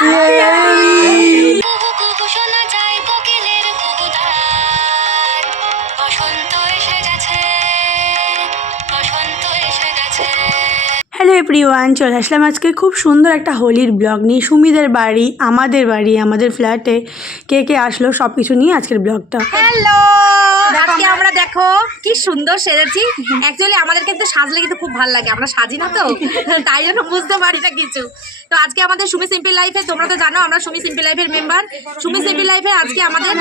Hello everyone, চলে আসলাম আজকে খুব সুন্দর একটা হোলির ব্লগ নিয়ে। সুমিদের বাড়ি, আমাদের ফ্ল্যাটে কে কে আসলো সব কিছু নিয়ে আজকের ব্লগটা। হ্যালো, আজকে আমরা দেখো কি সুন্দর সেজেছি। অ্যাকচুয়ালি আমাদের কিন্তু সাজলে কিন্তু খুব ভালো লাগে, আমরা সাজি না তো তাই জন্য বুঝতে পারি না কিছু। তো আজকে আমাদের সুমি সিম্পল লাইফে, তোমরা তো জানো আমরা সুমি সিম্পল লাইফের মেম্বার। সুমি সিম্পল লাইফে আজকে আমাদের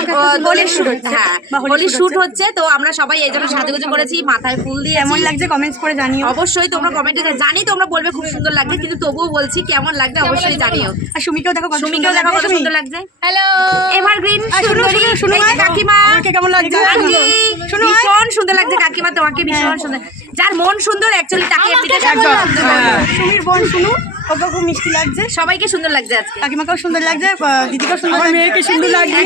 হোলির শুট, হ্যাঁ হোলির শুট হচ্ছে। তো আমরা সবাই এই জন্য সাজুগুজু করেছি, মাথায় ফুল দিয়ে। কেমন লাগছে কমেন্টস করে জানিও। অবশ্যই তোমরা কমেন্টে জানি তোমরা বলবে খুব সুন্দর লাগছে, কিন্তু তবুও বলছি কেমন লাগছে অবশ্যই জানিও। আর সুমিকেও দেখো, কত সুন্দর লাগছে। হ্যালো এভারগ্রিন শুনো কাকিমা, কেমন লাগছে? ভীষণ সুন্দর লাগছে কাকিমা, তোমাকে ভীষণ সুন্দর। যার মন সুন্দর অ্যাকচুয়ালি তাকে সুমির বোন শুনু, ওকে খুব মিষ্টি লাগছে। সবাইকে সুন্দর লাগছে আজকে, কাকিমাকেও সুন্দর লাগছে, দিদিকেও সুন্দর, আমার মেয়েকে সুন্দর লাগছে।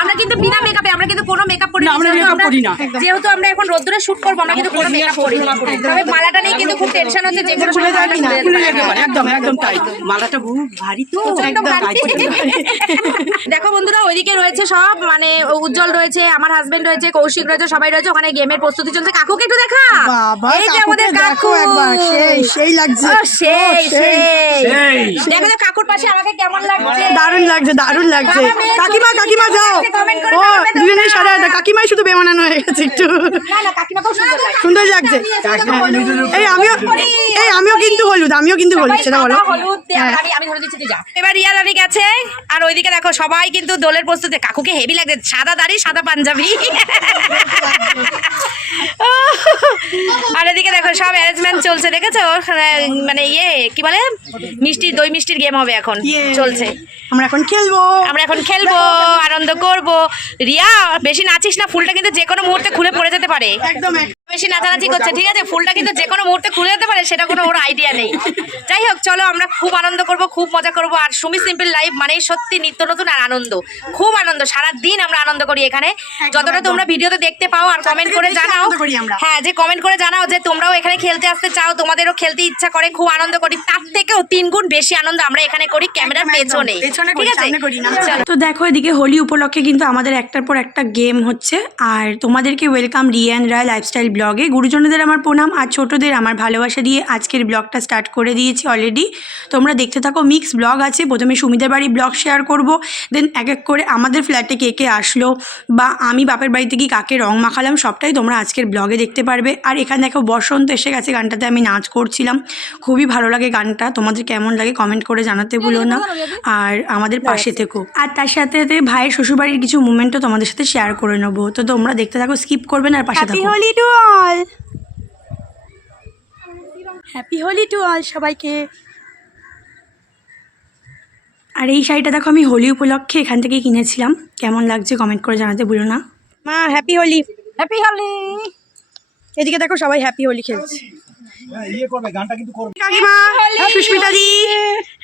আমরা কিন্তু বিনা মেকআপে, আমরা কিন্তু কোনো মেকআপ করি না, যেহেতু আমরা এখন রোদ্দুরে শুট করবো, আমরা কিন্তু কোনো মেকআপ করি না। তবে মালাটা নিয়ে কিন্তু খুব টেনশন হচ্ছে, যে কোনো সময় একদম একদম তাই, মালাটা বহু ভারী তো। দেখো বন্ধুরা, ওইদিকে রয়েছে সব, মানে উজ্জ্বল রয়েছে, আমার হাজবেন্ড রয়েছে, কৌশিক রয়েছে, সবাই রয়েছে। ওখানে গেমের প্রস্তুতি চলছে। কাকুকে একটু দেখা, এই যে আমাদের কাকু, সেই লাগছে, দেখো তো কাকুর পাশে আমাকে কেমন লাগছে। দারুণ লাগছে। কাকিমা যাও, ও দুজনেই সারা কাকিমাই শুধু বেমানানো হয়ে গেছে একটু। সুন্দর লাগছে। আমিও কিন্তু হলুদ, সেটা বলো। আমি ধরে দিচ্ছি, যা। এবার রিয়া রানী গেছে, আর ওইদিকে দেখো সবাই কিন্তু দোলের প্রস্তুতি। কাকুকে হেভি লাগছে, সাদা দাড়ি সাদা পাঞ্জাবি। আর এদিকে দেখো সব অ্যারেঞ্জমেন্ট চলছে, দেখেছো? মানে কি বলে, দই মিষ্টির গেম হবে এখন, চলছে। আমরা এখন খেলবো, আনন্দ করব। রিয়া বেশি নাচিস না, ফুলটা কিন্তু যে কোনো মুহূর্তে খুলে পড়ে যেতে পারে। একদম বেশি নাচানাচি করছে, ঠিক আছে? ফুলটা কিন্তু যে কোনো মুহূর্তে খুলে যেতে পারে, সেটা কোনো ওর আইডিয়া নেই। যাই হোক, চলো আমরা খুব আনন্দ করব, খুব মজা করব। আর সুমি সিম্পল লাইফ মানে সত্যি নিত্য নতুন আর আনন্দ, খুব আনন্দ। সারাদিন আমরা আনন্দ করি এখানে, যতটা তোমরা ভিডিওতে দেখতে পাও। আর কমেন্ট করে জানাও, হ্যাঁ যে কমেন্ট করে জানাও যে তোমরাও এখানে খেলতে আসতে চাও, তোমাদেরও খেলতে ইচ্ছা করে। খুব আনন্দ করি, তার থেকেও 3 গুণ বেশি আনন্দ আমরা এখানে করি ক্যামেরার পেছনে, ঠিক আছে? তো দেখো, এদিকে হোলি উপলক্ষে কিন্তু আমাদের একটার পর একটা গেম হচ্ছে। আর তোমাদেরকে ওয়েলকাম রিয়ান রায় লাইফস্টাইল ব্লগে। গুরুজনদের আমার প্রণাম, আর ছোটদের আমার ভালোবাসা দিয়ে আজকের ব্লগটা স্টার্ট করে দিয়েছি অলরেডি। তোমরা দেখতে থাকো, মিক্স ব্লগ আছে। প্রথমে সুমিদের বাড়ি ব্লগ শেয়ার করব, দেন এক এক করে আমাদের ফ্ল্যাটে কে কে আসলো, বা আমি বাপের বাড়িতে গিয়ে কাকে রং মাখালাম, সবটাই তোমরা আজকের ব্লগে দেখতে পারবে। আর এখানে দেখো বসন্ত এসে গেছে, গানটাতে আমি নাচ করছিলাম, খুবই ভালো লাগে গানটা। তোমাদের কেমন লাগে কমেন্ট করে জানাতে ভুলো না, আর আমাদের পাশে থেকো। আর তার সাথে সাথে ভাইয়ের শ্বশুরবাড়ির কিছু মুমেন্টও তোমাদের সাথে শেয়ার করে নেবো। তো তোমরা দেখতে থাকো, স্কিপ করবে না, আর পাশে থাকো। হ্যাপি হোলি টু অল সবাইকে। আর এই শাড়িটা দেখো আমি হোলি উপলক্ষে এখান থেকেই কিনেছিলাম। কেমন লাগছে কমেন্ট করে জানাতে ভুলো না। মা হ্যাপি হোলি। হ্যাপি হোলি। এদিকে দেখো সবাই হ্যাপি হোলি খেলছে। কাকিমা, সুস্মিতা দি,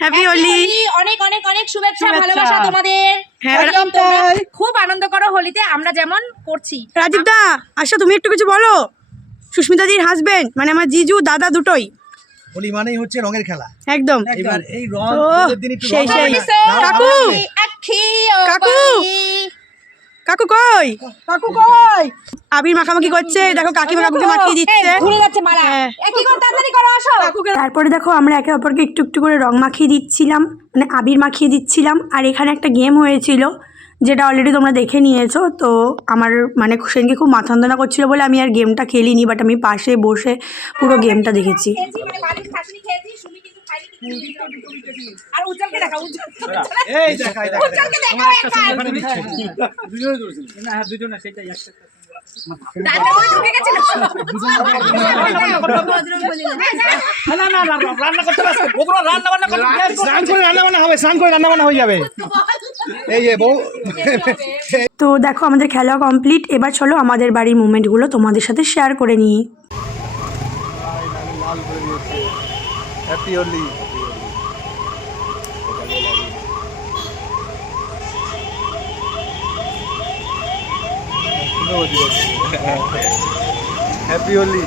হ্যাপি হোলি। অনেক অনেক অনেক শুভেচ্ছা, ভালোবাসা তোমাদের। খুব আনন্দ করো হোলিতে, আমরা যেমন করছি। রাজীব দা, আচ্ছা তুমি একটু কিছু বলো। সুস্মিতা দির হাজবেন্ড, মানে আমার জিজু দাদা দুটোই। হোলি মানেই হচ্ছে রঙের খেলা, একদম। এবার এই রং দিন একটু সেই কাকু কাকু কই, আবির মাখামাখি করছে। দেখো কাকিমা কাকুকে মাখিয়ে দিচ্ছে। তারপরে দেখো আমরা একে অপরকে একটু একটু করে রং মাখিয়ে দিচ্ছিলাম, মানে আবির মাখিয়ে দিচ্ছিলাম। আর এখানে একটা গেম হয়েছিল, যেটা অলরেডি তোমরা দেখে নিয়েছো। তো আমার মানে সেদিনকে খুব মাথা যন্ত্রণা করছিল বলে আমি আর গেমটা খেলিনি, বাট আমি পাশে বসে পুরো গেমটা দেখেছি। আর উজ্জ্বলকে দেখা, এই দেখাই তো দেখো আমাদের খেলা কমপ্লিট। এবার চলো আমাদের বাড়ির মুভমেন্টগুলো তোমাদের সাথে শেয়ার করে নিই। হ্যাপি হোলি। হ্যাপি হোলি।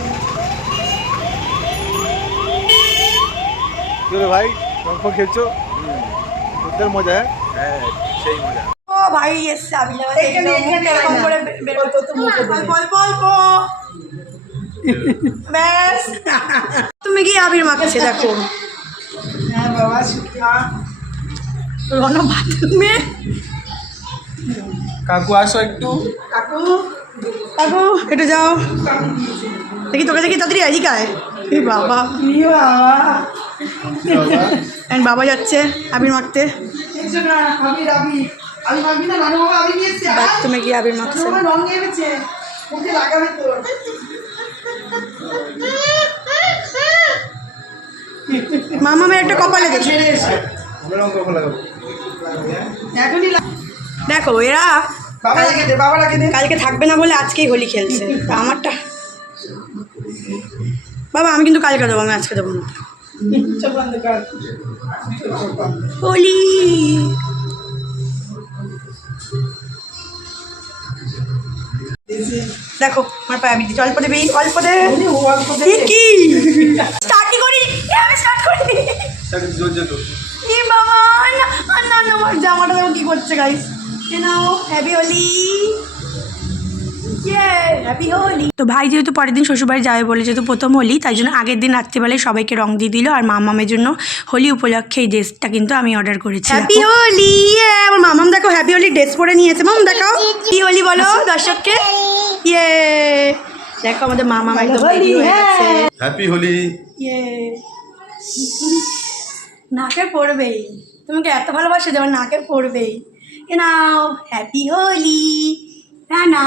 ভাই রং ফং খেলছো ওদের মজা হ্যাঁ সেই মজা ও ভাই এসছে আবির ব্যাস তুমি কি আবির মাখাচ্ছে দেখো হ্যাঁ বাবা রণ বাথরুমে কাকু আসো একটু কাকু কাকু একটু যাও দেখি তোকে দেখি তাড়াতাড়ি এদিকে আয় এই বাবা And বাবা যাচ্ছে আবির মাখতে বাথরুমে গিয়ে আবির মাখছে মামামের একটা কপালে দেখে রং কখন লাগাবো দেখো এরা কালকে থাকবে না বলে আজকেই হোলি খেলছে তা আমারটা বাবা আমি কিন্তু কালকে দেবো আমি আজকে দেবো না হোলি দেখো আমার পায়ে আমি দিচ্ছি অল্প দেবি অল্প দে কি স্টার্টই করি আমি স্টার্ট করি জোর জোর এ বাবা না না না আমার জামাটা দেখো কি করছে গাইস এ নাও হ্যাপি হোলি হ্যাপি হোলি তো ভাই যেহেতু পরের দিন শ্বশুরবাড়ি যাবে বলে যেহেতু প্রথম হোলি তাই জন্য আগের দিন রাত্রিবেলায় সবাইকে রং দিয়ে দিল আর মামামের জন্য হোলি উপলক্ষে এই ড্রেসটা কিন্তু আমি অর্ডার করেছি হ্যাপি হোলি আমার মামাম দেখো হ্যাপি হোলি ড্রেস পরে নিয়েছে মাম দেখাও কি হোলি বলো দর্শককে ইয়ে দেখো আমাদের মামাম একদম রেডি হয়ে গেছে হ্যাপি হোলি ইয়ে নাকে পড়বেই তোমাকে এত ভালোবাসে যে আমার নাকে পড়বেই এ নাও হ্যাপি হোলি না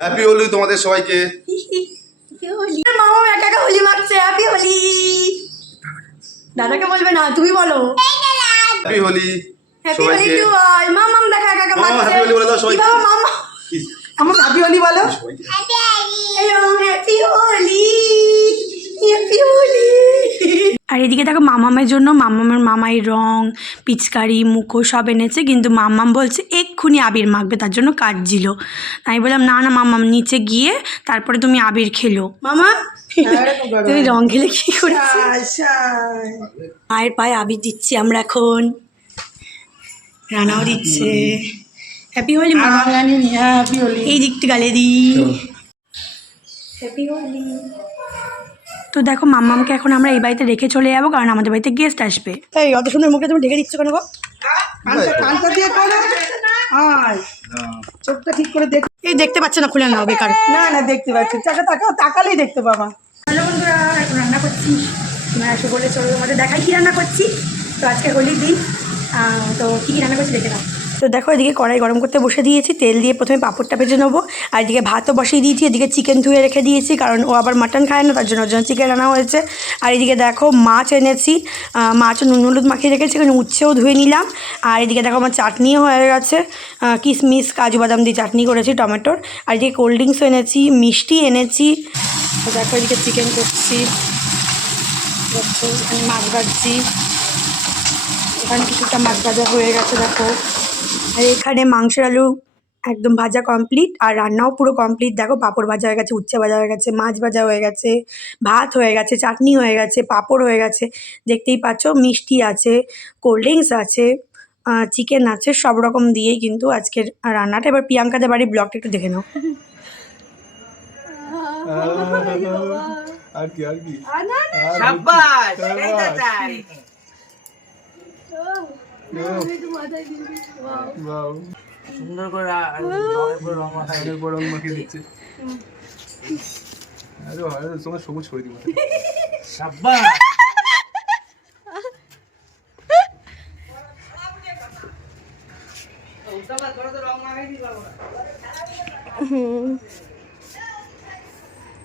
হ্যাপি হোলি তোমাদের সবাইকে মামা একা একা হোলি মাখছে হ্যাপি হোলি দাদাকে বলবে না তুমি বলো হ্যাপি হোলি হ্যাপি হোলি সবাইকে টু অল মামাম দেখা একা একা মামা, মাখছে happy Holi বলে দাও সবাইকে। কি বাবা মামা আমার হ্যাপি হোলি বলো হ্যাপি হোলি হ্যাপি হোলি আর এদিকে দেখো মামামের জন্য মামামের মামাই রং পিচকারি মুখো সব এনেছে কিন্তু মাম্মাম বলছে এক্ষুনি আবির মাখবে তার জন্য কাটছিল আমি বললাম না না মাম্মাম নিচে গিয়ে তারপরে তুমি আবির খেলো মামা তুমি রং খেলে কি করেছো মায়ের পায়ে আবির দিচ্ছি আমরা এখন রানাও দিচ্ছে হ্যাপি হোলি মামা হ্যাপি হোলি এই দিকটা গালে দি হ্যাপি হোলি তো দেখো মাম্মামকে এখন আমরা এই বাড়িতে রেখে চলে যাবো কারণ আমাদের বাড়িতে গেস্ট আসবে এই অত সুন্দর মুখে তুমি ঢেকে দিচ্ছ কেন গো কানটা দিয়ে করো আয় চোখটা ঠিক করে দেখ এই দেখতে পাচ্ছে না খুলে নাও বেকার না না দেখতে পাচ্ছি তাকালেই দেখতে পাবা হ্যালো বন্ধুরা এখন রান্না করছি তোমরা এসে বলে চলো তোমাদের দেখাই কী রান্না করছি তো আজকে হোলির দিন তো কী কী রান্না করছি দেখে নাও তো দেখো এদিকে কড়াই গরম করতে বসে দিয়েছি তেল দিয়ে প্রথমে পাঁপড়টা ভেজে নেবো আর এদিকে ভাতও বসিয়ে দিয়েছি এদিকে চিকেন ধুয়ে রেখে দিয়েছি কারণ ও আবার মাটন খায় না তার জন্য ওর জন্য চিকেন আনা হয়েছে আর এদিকে দেখো মাছ এনেছি মাছও নুন হলুদ মাখিয়ে রেখেছি এখানে উচ্ছেও ধুয়ে নিলাম আর এদিকে দেখো আমার চাটনিও হয়ে গেছে কিশমিশ কাজু বাদাম দিয়ে চাটনি করেছি টমেটোর আর এদিকে কোল্ড ড্রিঙ্কসও এনেছি মিষ্টি এনেছি তো দেখো এদিকে চিকেন করছি দেখো এখানে মাছ ভাজছি এখানে কিছুটা মাছ ভাজা হয়ে গেছে দেখো আর এখানে মাংসের আলু একদম ভাজা কমপ্লিট আর রান্নাও পুরো কমপ্লিট দেখো পাঁপড় ভাজা হয়ে গেছে উচ্ছে ভাজা হয়ে গেছে মাছ ভাজা হয়ে গেছে ভাত হয়ে গেছে চাটনি হয়ে গেছে পাঁপড় হয়ে গেছে দেখতেই পাচ্ছ মিষ্টি আছে কোল্ড ড্রিঙ্কস আছে চিকেন আছে সব রকম দিয়েই কিন্তু আজকের রান্নাটা এবার প্রিয়াঙ্কাদের বাড়ির ব্লগটা একটু দেখে নাও আর কি সাব্বাস এইটা চাই সুন্দর করে রং মাখিয়ে দিচ্ছে আরে তোমার সবুজ করে দিব সাব্বাস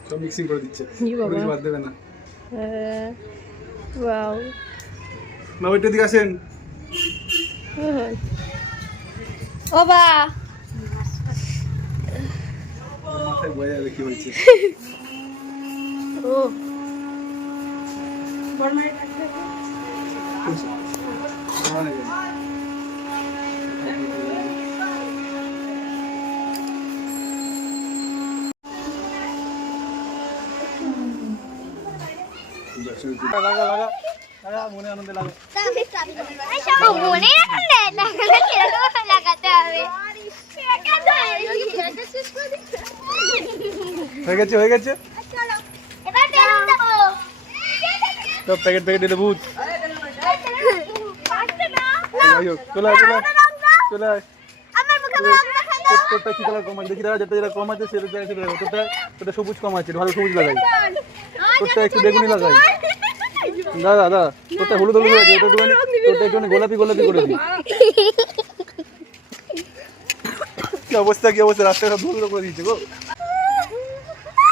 সব মিক্সিং করে দিচ্ছে বাদ দেবে না না ওইটা দিকে আসেন ও বা মাথায় বয়ে যাবে কি হয়েছে ও লাগা মনে আনন্দে লাগো। মনে লাগাতে হবে। হয়ে গেছে হয়ে গেছে। এবার বেলুন দাও। সব প্যাকেট প্যাকেট দিলে ভূত। চলে আয় চলে আয় চলে আয়। আমার মুখে রং দেখাই দাও। তোরটা কি কালার কম আছে দেখি, দাঁড়া যেটা যেটা কম আছে সেটা জায়গায় সেটা লাগাই। তোরটা সবুজ কম আছে, ভালো সবুজ লাগাই। তোরটা একটু বেগুনি লাগাই। দাদা দাদা তোরটা হলুদ হলুদ আছে, তোরটা একটু গোলাপি গোলাপি করে দিই। কি অবস্থা রাস্তায় সব ধুলো করে দিয়েছে গো।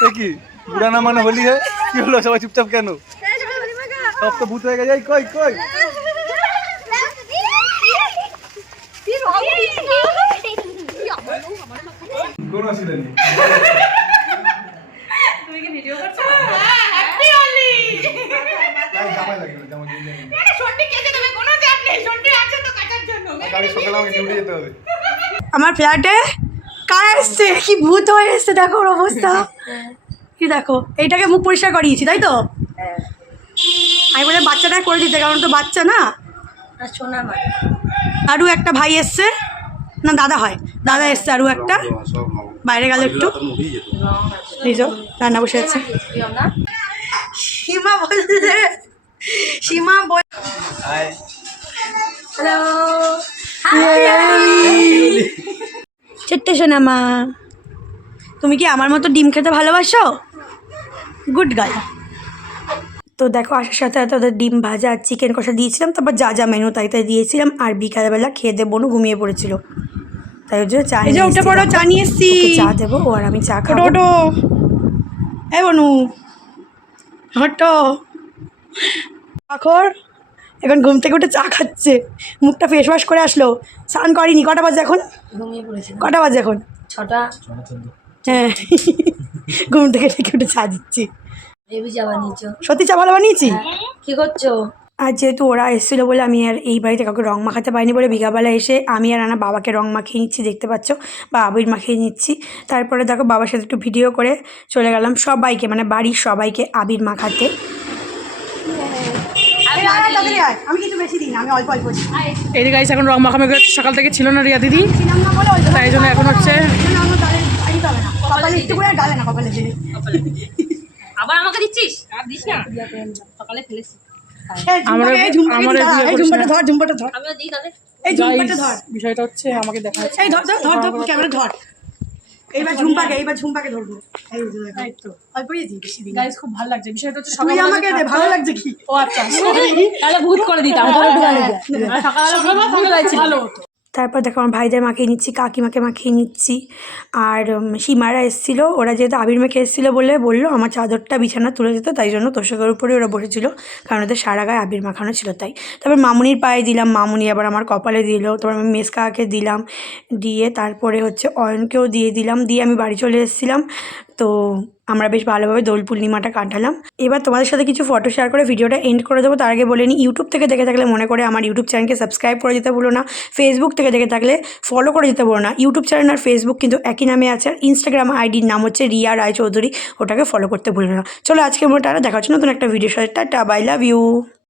এ কি বুড়ানা মানে হোলি হে, কি হলো সবাই চুপচাপ কেন? সব তো ভূত হয়ে গেছে। এই কই কই কোন আসলে নেই। তুমি কি ভিডিও করছো? আমার ফ্ল্যাটে কার এসছে, কি ভূত হয়ে এসছে দেখো ওর অবস্থা। কি দেখো, এইটাকে মুখ পরিষ্কার করিয়েছি তাই তো? আমি বলে বাচ্চাটা করে দিতে, কারণ তো বাচ্চা না। আরও একটা ভাই এসছে, না দাদা হয়, দাদা এসছে আরও একটা, বাইরে গেল একটু। এই যে রান্না বসে আছে। সীমা বললে সীমা বল হ্যালো ছোট্ট সোনা মা, তুমি কি আমার মতো ডিম খেতে ভালোবাসো? Good girl. তো দেখো আসার সাথে সাথে ওদের ডিম ভাজা আর চিকেন কষা দিয়েছিলাম, তারপর যা যা মেনু তাই তাই দিয়েছিলাম। আর বিকালবেলা খেয়ে দিয়ে বনু ঘুমিয়ে পড়েছিল, তাই ওর জন্য চা নিয়ে উঠে পড়ো, চা নিয়ে এসছি। চা দেবো ও আর আমি চা খাবো। ওটো এই বনু হটো আখর এখন ঘুম থেকে উঠে চা খাচ্ছে, মুখটা ফেস ওয়াশ করে আসলো, স্নান করিনি। কটা বাজে এখন? কটা বাজে এখন? 6টা। হ্যাঁ ঘুম থেকে উঠে চা দিচ্ছি। সত্যি চা ভালো বানিয়েছি। কি করছো? আর যেহেতু ওরা এসেছিলো বলে আমি আর এই বাড়িতে কাউকে রং মাখাতে পারিনি বলে বিকালবেলা এসে আমি আর রানা বাবাকে রং মাখিয়ে নিচ্ছি, দেখতে পাচ্ছ, বা আবির মাখিয়ে নিচ্ছি। তারপরে দেখো বাবার সাথে একটু ভিডিও করে চলে গেলাম সবাইকে, মানে বাড়ির সবাইকে আবির মাখাতে। আমি কিছু বেশি দিই না, আমি অল্প অল্প এই যে গাইস এখন রং মাখামাখি সকাল থেকে ছিল না রিয়া দিদি, তাই জন্য এখন হচ্ছে একটু করে ডালে না কপালে দিলে। আবার আমাকে দিচ্ছিস? আর দিস না, সকালে ফেলেছি। ঝুম্পাটা ধর, আমিও দিই তাহলে। এই ঝুম্পাটা ধর। বিষয়টা হচ্ছে আমাকে দেখা যাচ্ছে। এই ধর ক্যামেরা ধর। এইবার ঝুম্পাকে ধরবো। এই তো অল্পই দিই, বেশি দিই। গাইস খুব ভালো লাগছে। বিষয়টা হচ্ছে তুই আমাকে দে, ভালো লাগছে কি? ও আচ্ছা তাহলে ভূত করে দিতাম। সকালবেলা ভালো হতো। তারপর দেখো আমার ভাইদের মাখিয়ে নিচ্ছি, কাকিমাকে মাখিয়ে নিচ্ছি। আর সীমারা এসেছিলো, ওরা যেহেতু আবির মেখে এসেছিলো বলে বললো আমার চাদরটা বিছানা তুলে যেত, তাই জন্য তোষকের উপরে ওরা বসেছিল, কারণ ওদের সারা গায়ে আবির মাখানো ছিল তাই। তারপর মামুনির পায়ে দিলাম, মামুনি আবার আমার কপালে দিল, তারপর আমি মেসকাকে দিলাম, দিয়ে তারপরে হচ্ছে অয়নকেও দিয়ে দিলাম, দিয়ে আমি বাড়ি চলে এসেছিলাম। তো আমরা বেশ ভালোভাবে দোল পূর্ণিমাটা কাটালাম। এবার তোমাদের সাথে কিছু ফটো শেয়ার করে ভিডিওটা এন্ড করে দেবো। তার আগে বলে নিই, ইউটিউব থেকে দেখে থাকলে মনে করে আমার ইউটিউব চ্যানেলকে সাবস্ক্রাইব করে দিতে ভুলো না। ফেসবুক থেকে দেখে থাকলে ফলো করে দিতে ভুলো না। ইউটিউব চ্যানেল আর ফেসবুক কিন্তু একই নামে আছে, আর ইনস্টাগ্রাম আইডির নাম হচ্ছে রিয়া রায়চৌধুরী, ওটাকে ফলো করতে ভুলো না। চলো আজকের মতো টাটা, দেখা হচ্ছে নতুন একটা ভিডিওর সাথে। Tata, bye, love you.